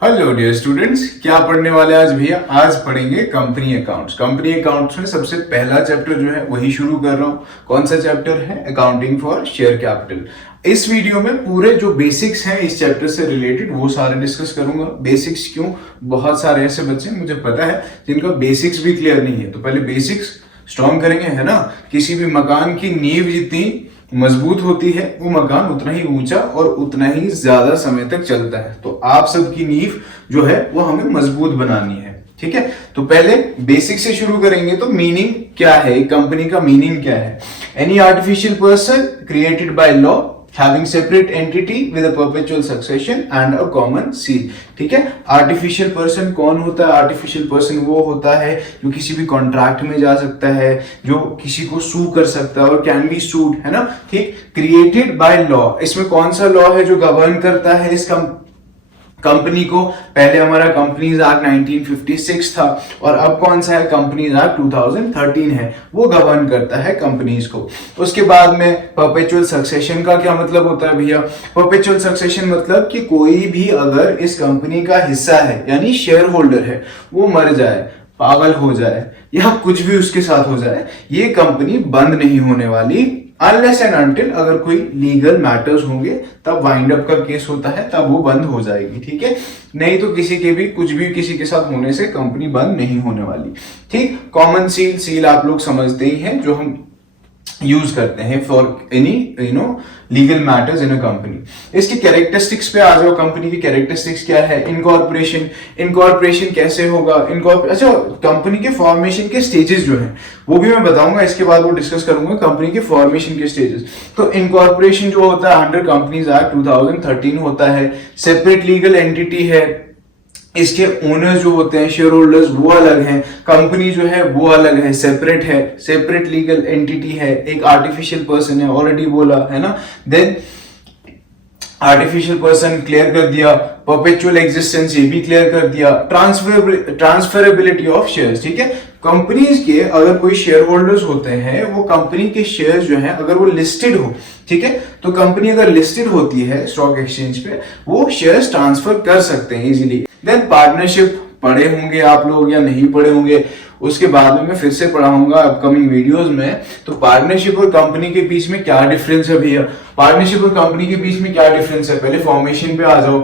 Hello dear students, क्या पढ़ने वाले आज भैया? आज पढ़ेंगे कंपनी अकाउंट्स। कंपनी अकाउंट्स में सबसे पहला चैप्टर जो है वही शुरू कर रहा हूँ। कौन सा चैप्टर है? Accounting for share capital. इस वीडियो में पूरे जो बेसिक्स हैं इस चैप्टर से रिलेटेड वो सारे डिस्कस करूंगा। बेसिक्स क्यों? बहुत सारे ऐसे बच्चे मुझे पता है जिनका बेसिक्स भी क्लियर नहीं है, तो पहले बेसिक्स स्ट्रॉन्ग करेंगे, है ना। किसी भी मकान की नींव जितनी मजबूत होती है वो मकान उतना ही ऊंचा और उतना ही ज्यादा समय तक चलता है। तो आप सबकी नींव जो है वो हमें मजबूत बनानी है, ठीक है। तो पहले बेसिक से शुरू करेंगे। तो मीनिंग क्या है, कंपनी का मीनिंग क्या है? Any artificial person created by law having separate entity with a perpetual succession and a common seal। ठीक है। आर्टिफिशियल पर्सन कौन होता है? आर्टिफिशियल पर्सन वो होता है जो किसी भी कॉन्ट्रैक्ट में जा सकता है, जो किसी को सू कर सकता है और कैन बी सूड, है ना। ठीक। क्रिएटेड बाय लॉ, इसमें कौन सा लॉ है जो गवर्न करता है इस कंपनी को? पहले हमारा कंपनीज एक्ट 1956 था और अब कौन सा है? कंपनीज एक्ट 2013 है, वो गवर्न करता है कंपनीज को। उसके बाद में परपेचुअल सक्सेशन का क्या मतलब होता है भैया? परपेचुअल सक्सेशन मतलब कि कोई भी अगर इस कंपनी का हिस्सा है यानी शेयर होल्डर है, वो मर जाए, पागल हो जाए या कुछ भी उसके साथ हो जाए, ये कंपनी बंद नहीं होने वाली अनलेस एंड अनटिल अगर कोई लीगल मैटर्स होंगे, तब वाइंड अप का केस होता है, तब वो बंद हो जाएगी, ठीक है। नहीं तो किसी के भी कुछ भी किसी के साथ होने से कंपनी बंद नहीं होने वाली। ठीक। कॉमन सील, सील आप लोग समझते ही हैं, जो हम यूज करते हैं for any legal matters in a company. इसकी कैरेक्टरिस्टिक्स पे आ जाओ। कंपनी की कैरेक्टरिस्टिक्स क्या है? इनकॉर्पोरेशन। इनकॉर्पोरेशन कैसे होगा? अच्छा, कंपनी के फॉर्मेशन के स्टेजेस जो हैं वो भी मैं बताऊंगा, इसके बाद वो डिस्कस करूंगा कंपनी के फॉर्मेशन के स्टेजेस। तो इनकॉर्पोरेशन जो होता है अंडर कंपनीज एक्ट 2013 होता है। सेपरेट लीगल एंटिटी है, इसके ओनर जो होते हैं शेयर होल्डर्स वो अलग हैं, कंपनी जो है वो अलग है, सेपरेट है, सेपरेट लीगल एंटिटी है, एक आर्टिफिशियल पर्सन है, ऑलरेडी बोला है ना। देन आर्टिफिशियल पर्सन क्लियर कर दिया, परपेचुअल एग्जिस्टेंस ये भी क्लियर कर दिया, ट्रांसफरेबिलिटी ऑफ शेयर्स। ठीक है। कंपनीज के अगर कोई शेयर होल्डर्स होते हैं, वो कंपनी के शेयर्स जो हैं अगर वो लिस्टेड हो, ठीक है, तो कंपनी अगर लिस्टेड होती है स्टॉक एक्सचेंज पे, वो शेयर्स ट्रांसफर कर सकते हैं इजीली। देन पार्टनरशिप पढ़े होंगे आप लोग या नहीं पढ़े होंगे, उसके बाद में मैं फिर से पढ़ाऊंगा अपकमिंग वीडियोस में। तो पार्टनरशिप और कंपनी के बीच में क्या डिफरेंस है भैया? पार्टनरशिप और कंपनी के बीच में क्या डिफरेंस है? पहले फॉर्मेशन पे आ जाओ।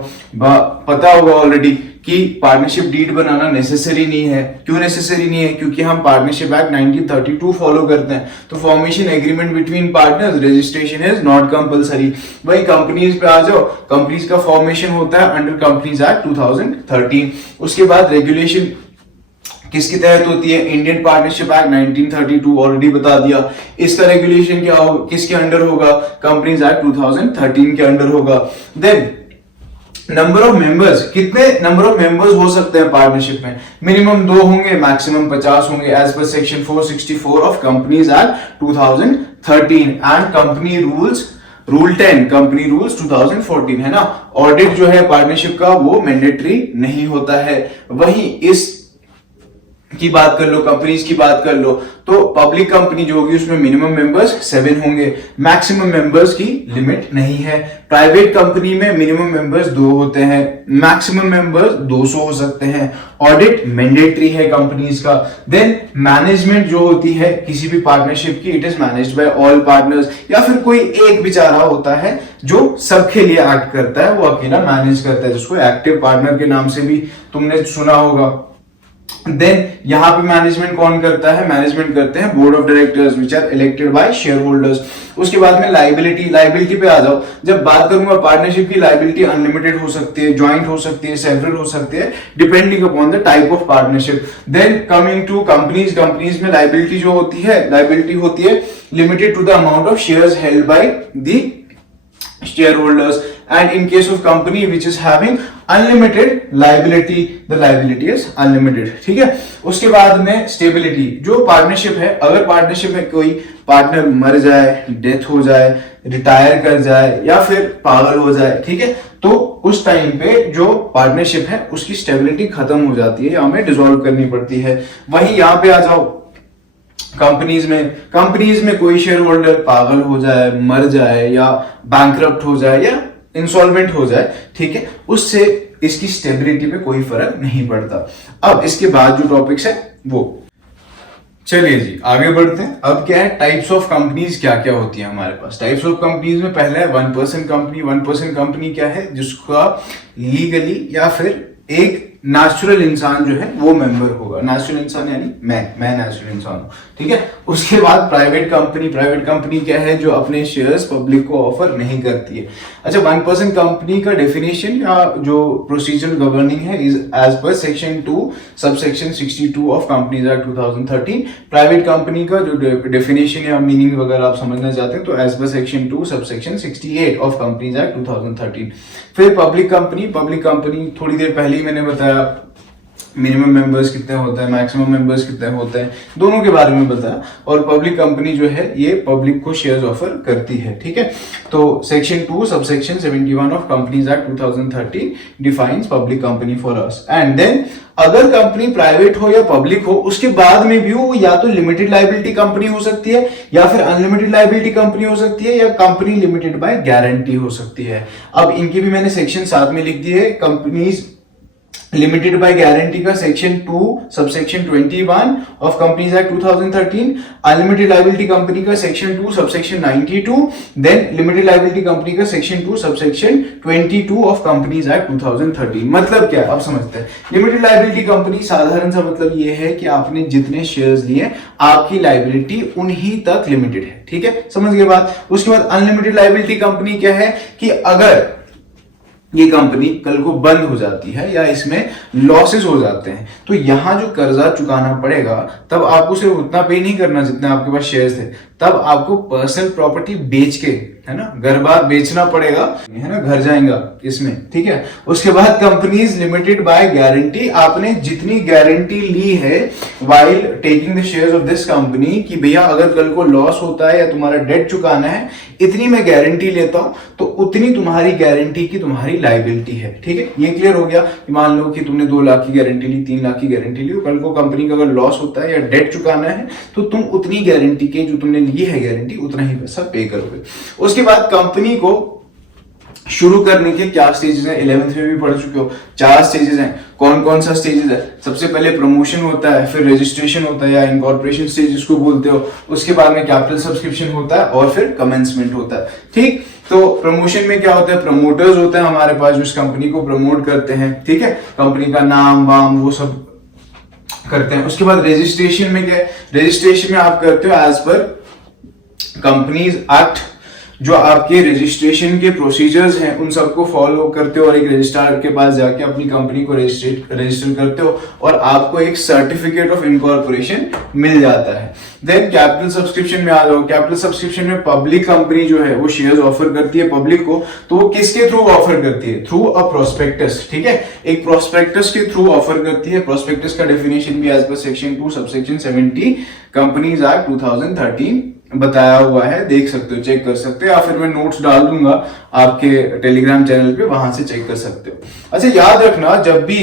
पता होगा ऑलरेडी कि पार्टनरशिप डीड बनाना नेसेसरी नहीं है। क्यों नेसेसरी नहीं है? क्योंकि हम पार्टनरशिप एक्ट 1932 फॉलो करते हैं। तो formation agreement between partners, registration is not compulsory. वही कंपनीज पे आ जाओ, कंपनीज का फॉर्मेशन होता है अंडर कंपनीज एक्ट 2013। उसके बाद रेगुलेशन किसके तहत होती है? इंडियन पार्टनरशिप एक्ट 1932 ऑलरेडी बता दिया। इसका रेगुलेशन क्या होगा, किसके अंडर होगा? कंपनीज एक्ट 2013 के अंडर होगा। देन नंबर ऑफ मेंबर्स, कितने नंबर ऑफ मेंबर्स हो सकते हैं पार्टनरशिप में? मिनिमम 2 होंगे, मैक्सिमम 50 होंगे, as per section 464 of companies act 2013 and company rules rule 10 company rules 2014, है ना। ऑडिट जो है पार्टनरशिप का वो मैंडेटरी नहीं होता है। वही इस की बात कर लो, कंपनीज की बात कर लो, तो पब्लिक कंपनी जो होगी उसमें मिनिमम मेंबर्स 7 होंगे, मैक्सिमम मेंबर्स की लिमिट नहीं है। प्राइवेट कंपनी में मिनिमम मेंबर्स 2 होते हैं, मैक्सिमम मेंबर्स 200 हो सकते हैं। ऑडिट मैंडेटरी है कंपनीज का। देन मैनेजमेंट जो होती है किसी भी पार्टनरशिप की, it is managed by all partners, या फिर कोई एक बेचारा होता है जो सबके लिए एक्ट करता है, वो अकेला मैनेज करता है, जिसको एक्टिव पार्टनर के नाम से भी तुमने सुना होगा। देन यहां पे मैनेजमेंट कौन करता है? मैनेजमेंट करते हैं board of directors which are elected by shareholders. उसके बाद में लाइबिलिटी पे आ जाओ। जब बात करूंगा पार्टनरशिप की, लाइबिलिटी अनलिमिटेड हो सकती है, ज्वाइंट हो सकती है, सेवरल हो सकती है, depending upon the type of partnership. Then coming to companies में लाइबिलिटी जो होती है limited to the amount of shares held by the shareholders, and in case of company which is having unlimited liability, the liability is unlimited। ठीक है। उसके बाद में stability, जो पार्टनरशिप है, अगर पार्टनरशिप में कोई पार्टनर मर जाए, डेथ हो जाए, रिटायर कर जाए या फिर पागल हो जाए, ठीक है, तो उस टाइम पे जो पार्टनरशिप है उसकी स्टेबिलिटी खत्म हो जाती है या हमें डिसॉल्व करनी पड़ती है। वही यहां पे आ जाओ कंपनीज में कोई शेयर होल्डर पागल हो जाए, मर जाए या बैंकरप्ट हो जाए या इंसॉल्वेंट हो जाए, ठीक है, उससे इसकी स्टेबिलिटी पे कोई फर्क नहीं पड़ता। अब इसके बाद जो टॉपिक्स है वो, चलिए जी आगे बढ़ते हैं। अब क्या है, टाइप्स ऑफ कंपनीज क्या क्या होती है हमारे पास। टाइप्स ऑफ कंपनीज में पहला है 1% कंपनी। 1% कंपनी क्या है, जिसका लीगली या फिर एक नेचुरल इंसान जो है वो मेंबर होगा। नेचुरल इंसान यानी मैं नेचुरल इंसान हूं, ठीक है। उसके बाद प्राइवेट कंपनी। प्राइवेट कंपनी क्या है, जो अपने शेयर्स पब्लिक को ऑफर नहीं करती है। अच्छा, 1% कंपनी का डेफिनेशन या जो प्रोसीजर गवर्निंग है is as per section 2 subsection 62 of companies act 2013। Private company का जो डेफिनेशन या मीनिंग वगैरह आप समझना चाहते हैं तो as per section 2 subsection 68 of companies act 2013। फिर पब्लिक कंपनी। पब्लिक कंपनी थोड़ी देर पहले ही मैंने बताया, मिनिमम मेंबर्स कितने होते हैं, मैक्सिमम मेंबर्स कितने होते हैं, दोनों के बारे में बताया। और पब्लिक कंपनी जो है ये पब्लिक को शेयर्स ऑफर करती है, ठीक है। तो section 2 subsection 71 of companies act 2013 defines public company for us. And then अगर कंपनी प्राइवेट हो या पब्लिक हो, उसके बाद में भी वो या तो लिमिटेड लायबिलिटी कंपनी हो सकती है, या फिर अनलिमिटेड लायबिलिटी कंपनी हो सकती है, या कंपनी लिमिटेड बाय गारंटी हो सकती है। अब इनकी भी मैंने सेक्शन साथ में लिख दी है। कंपनीज लिमिटेड बाय गारंटी का section 2 subsection 21 of companies act 2013, unlimited liability company का section 2 subsection 92, then limited liability company का section 2 subsection 22 of companies act 2013। मतलब क्या, आप समझते हैं। लिमिटेड लायबिलिटी कंपनी साधारण सा मतलब ये है कि आपने जितने शेयर्स लिए आपकी लायबिलिटी उन्हीं तक लिमिटेड है, ठीक है, समझ गए बात। उसके बाद अनलिमिटेड लायबिलिटी कंपनी क्या है कि अगर ये कंपनी कल को बंद हो जाती है या इसमें लॉसेस हो जाते हैं तो यहां जो कर्जा चुकाना पड़ेगा, तब आपको सिर्फ उतना पे नहीं करना जितने आपके पास शेयर्स थे, तब आपको पर्सनल प्रॉपर्टी बेच के, है ना, घर बार बेचना पड़ेगा, है ना, घर जाएगा इसमें, ठीक है। उसके बाद कंपनीज लिमिटेड बाय गारंटी, आपने जितनी गारंटी ली है while taking the shares of this company कि भैया अगर कल को लॉस होता है या तुम्हारा डेट चुकाना है, इतनी मैं गारंटी लेता हूं तो उतनी तुम्हारी गारंटी की तुम्हारी लायबिलिटी है, ठीक है। ये क्लियर हो गया। मान लो कि तुमने 2 लाख की गारंटी ली, 3 लाख की गारंटी ली, कल को कंपनी का अगर लॉस होता है या डेट चुकाना है तो तुम उतनी गारंटी के जो तुमने ली है गारंटी उतना ही पैसा पे करोगे। उसके बाद कंपनी को शुरू करने के क्या स्टेजेस हैं, 11th में भी पढ़ चुके हो। 4 स्टेजेस हैं। कौन कौन सा स्टेजेस है? सबसे पहले प्रमोशन होता है, फिर रजिस्ट्रेशन होता है या इनकॉर्पोरेशन स्टेज जिसको बोलते हो, उसके बाद में कैपिटल सब्सक्रिप्शन होता है और फिर कमेंसमेंट होता है, ठीक। तो प्रमोशन में क्या होता है, प्रमोटर्स होते हैं हमारे पास जो इस कंपनी को प्रमोट करते हैं, ठीक है, कंपनी का नाम वाम वो सब करते हैं। उसके बाद रजिस्ट्रेशन में क्या है, रजिस्ट्रेशन में आप करते हो एज पर कंपनीज एक्ट, जो आपके रजिस्ट्रेशन के प्रोसीजर्स हैं उन सबको फॉलो करते हो और एक रजिस्ट्रार के पास जाके अपनी कंपनी को रजिस्टर करते हो और आपको एक सर्टिफिकेट ऑफ इनकॉर्पोरेशन मिल जाता है। देन कैपिटल सब्सक्रिप्शन में आ जाओ। कैपिटल सब्सक्रिप्शन में पब्लिक कंपनी जो है वो शेयर्स ऑफर करती है पब्लिक को, तो वो किसके थ्रू ऑफर करती है? थ्रू अ प्रोस्पेक्टस, ठीक है, एक प्रोस्पेक्टस के थ्रू ऑफर करती है। प्रोस्पेक्टस का डेफिनेशन भी as per section 2 subsection 70 companies act 2013 बताया हुआ है, देख सकते हो, चेक कर सकते हो, या फिर मैं नोट्स डाल दूंगा आपके टेलीग्राम चैनल पे, वहां से चेक कर सकते हो। अच्छा, याद रखना जब भी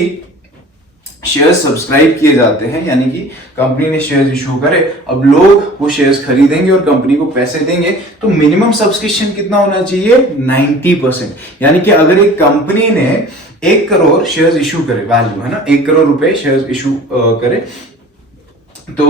शेयर्स सब्सक्राइब किए जाते हैं, यानी कि कंपनी ने शेयर्स इशू करे, अब लोग वो शेयर्स खरीदेंगे और कंपनी को पैसे देंगे, तो मिनिमम सब्सक्रिप्शन कितना होना चाहिए? 90%। यानी कि अगर एक कंपनी ने 1 करोड़ शेयर्स इशू करे, वैल्यू है ना, 1 करोड़ रुपए शेयर्स इशू करे, तो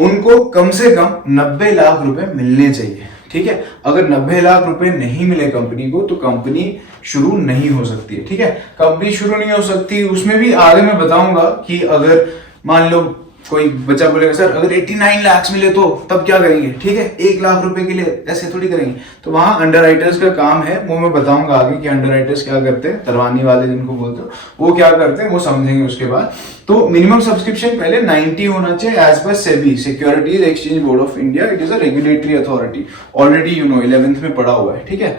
उनको कम से कम 90 लाख रुपए मिलने चाहिए, ठीक है। अगर 90 लाख रुपए नहीं मिले कंपनी को तो कंपनी शुरू नहीं हो सकती है, ठीक है। कंपनी शुरू नहीं हो सकती, उसमें भी आगे मैं बताऊंगा कि अगर मान लो कोई बच्चा बोलेगा सर अगर 89 लाख मिले तो तब क्या करेंगे, ठीक है, 1 लाख रुपए के लिए ऐसे थोड़ी करेंगे। तो वहां अंडरराइटर्स का काम है, वो मैं बताऊंगा आगे कि अंडरराइटर्स क्या करते हैं, तरवानी वाले जिनको बोलते हो, वो क्या करते हैं वो समझेंगे उसके बाद। तो मिनिमम सब्सक्रिप्शन पहले 90 होना चाहिए as per SEBI, securities exchange board of India, it is a regulatory authority. Already 11th में पढ़ा हुआ है, ठीक है,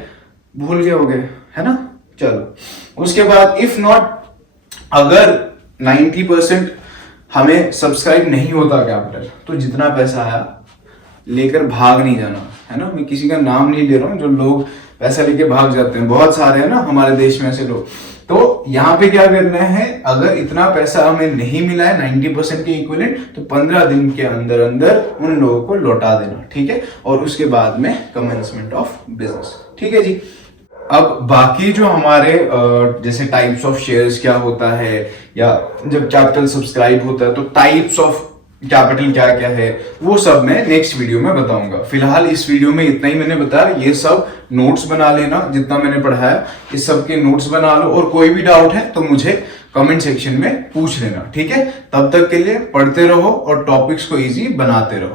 भूल गए हो गए, है ना। चलो उसके बाद इफ नॉट, अगर 90% हमें सब्सक्राइब नहीं होता कैपिटल, तो जितना पैसा आया लेकर भाग नहीं जाना, है ना। मैं किसी का नाम नहीं ले रहा हूं, जो लोग पैसा लेके भाग जाते हैं, बहुत सारे हैं ना हमारे देश में ऐसे लोग। तो यहाँ पे क्या करना है, अगर इतना पैसा हमें नहीं मिला है 90% के इक्विवेलेंट, तो 15 दिन के अंदर अंदर उन लोगों को लौटा देना, ठीक है। और उसके बाद में कमेंसमेंट ऑफ बिजनेस, ठीक है जी। अब बाकी जो हमारे जैसे टाइप्स ऑफ शेयर्स क्या होता है, या जब कैपिटल सब्सक्राइब होता है तो टाइप्स ऑफ कैपिटल क्या क्या है, वो सब मैं नेक्स्ट वीडियो में बताऊंगा। फिलहाल इस वीडियो में इतना ही मैंने बताया। ये सब नोट्स बना लेना, जितना मैंने पढ़ाया इस सब के नोट्स बना लो, और कोई भी डाउट है तो मुझे कमेंट सेक्शन में पूछ लेना, ठीक है। तब तक के लिए पढ़ते रहो और टॉपिक्स को इजी बनाते रहो।